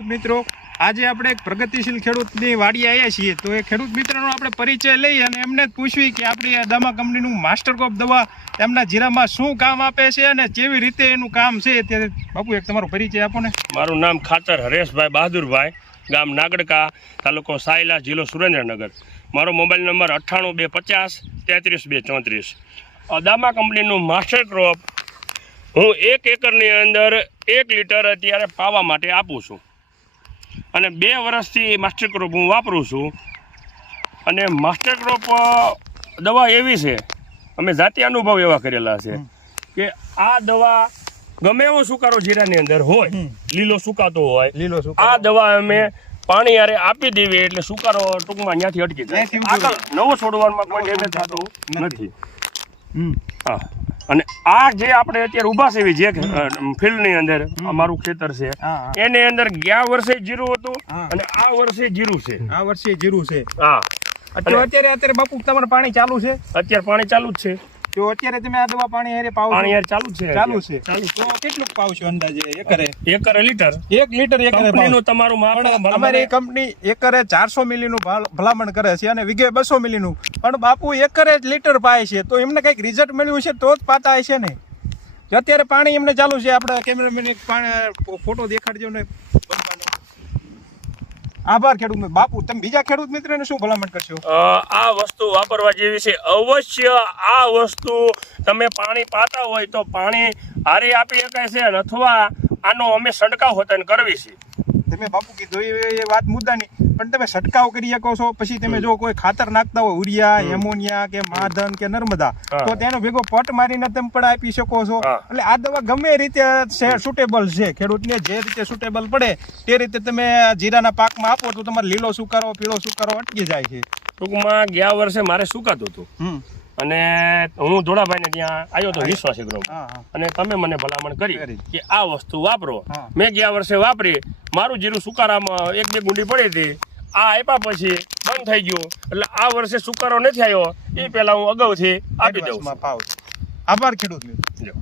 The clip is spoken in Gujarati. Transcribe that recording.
મિત્રો આજે આપણે એક પ્રગતિશીલ ખેડૂતની વાડી આવ્યા છીએ તો એ ખેડૂત મિત્રનો આપણે પરિચય લઈ અને એમને પૂછવી કે આપણી આ દામા કંપનીનું માસ્ટરકોપ દવા એમના જીરામાં શું કામ આપે છે અને કેવી રીતે એનું કામ છે ત્યારે બાપુ એક તમારો પરિચય આપો ને। મારું નામ ખાતર હરેશભાઈ બહાદુરભાઈ, ગામ નાગડકા, તાલુકો સાયલા, જિલ્લો સુરેન્દ્રનગર। મારો મોબાઈલ નંબર 98 250 33 234। દામા કંપનીનું માસ્ટરક્રોપ હું 1 એકરની અંદર 1 લીટર અત્યારે પાવા માટે આપું છું અને 2 વર્ષથી માસ્ટરક્રોપ હું વાપરું છું। અને માસ્ટરક્રોપ દવા એવી છે, અમે જાતિ અનુભવ એવા કરેલા છે કે આ દવા ગમે એવો સુકારો જીરાની અંદર હોય, લીલો સુકાતો હોય, આ દવા અમે પાણી યારે આપી દેવી એટલે સુકારો ટૂંકમાં ત્યાંથી અટકી જાય, આગળ નવો છોડવામાં કોઈ ડેમેજ થતું નથી। હા, અને આ જે આપણે અત્યારે ઊભા છે જે ફિલ્ડની અંદર અમારું ખેતર છે એની અંદર ગયા વર્ષે જીરું હતું અને આ વર્ષે જીરું છે। આ વર્ષે જીરું છે। હા, અત્યારે બાપુ તમારે પાણી ચાલુ છે? અત્યારે પાણી ચાલુ જ છે। તો અત્યારે તમે આ દવા પાણી હારે પાવો? પાણી યાર ચાલુ છે। તો કેટલું પાવશો અંદાજે એકરે? એકરે લીટર 1 લીટર એકરે કંપનીનું તમારું માપ અમારી કંપની એકરે 400 મિલીનું ભલામણ કરે છે અને વીઘે 200 મિલીનું, પણ બાપુ એકરે જ લીટર પાય છે તો એમને કંઈક રિઝલ્ટ મળ્યું છે તો જ પાતા હશે ને। જો અત્યારે પાણી એમને ચાલુ છે, આપણે કેમેરામેન એક ફોટો દેખાડજો ને। આભાર ખેડૂત બાપુ, તમે બીજા ખેડૂત મિત્રને શું ભલામણ કરશો? આ વસ્તુ વાપરવા જેવી છે। અવશ્ય આ વસ્તુ તમે પાણી પાતા હોય તો પાણી હારી આપી શકાય છે અથવા આનો અમે છંટકાવ હોતા કરવી છે। તમે બાપુ કીધું એ વાત મુદ્દાની, પણ તમે છંટકાવ કરી શકો છો પછી તમે જો કોઈ ખાતર નાખતા હોય ઉરિયા, એમોનિયા કે માધન કે નર્મદા, તો તેનો ભેગો પટ મારીને તમે પણ આપી શકો છો। એટલે આ દવા ગમે રીતે સુટેબલ છે, ખેડૂતને જે રીતે સુટેબલ પડે તે રીતે તમે જીરાના પાકમાં આપો તો તમારે લીલો સુકારો, પીળો સુકારો અટકી જાય છે। ટૂંકમાં ગયા વર્ષે મારે સુકાતું હતું અને હું ધોળાભાઈને ત્યાં આવ્યો હતો વિશ્વાસી ગ્રુપ અને તમે મને ભલામણ કરી કે આ વસ્તુ વાપરો। મેં ગયા વર્ષે વાપરી, મારું જીરું સુકારામાં 1-2 ગુંડી પડી હતી, આ આપ્યા પછી બંધ થઈ ગયું, એટલે આ વર્ષે સુકારો નથી આવ્યો, એ પહેલા હું અગાઉથી આપી દઉં છું। આભાર ખેડૂત મિત્રો।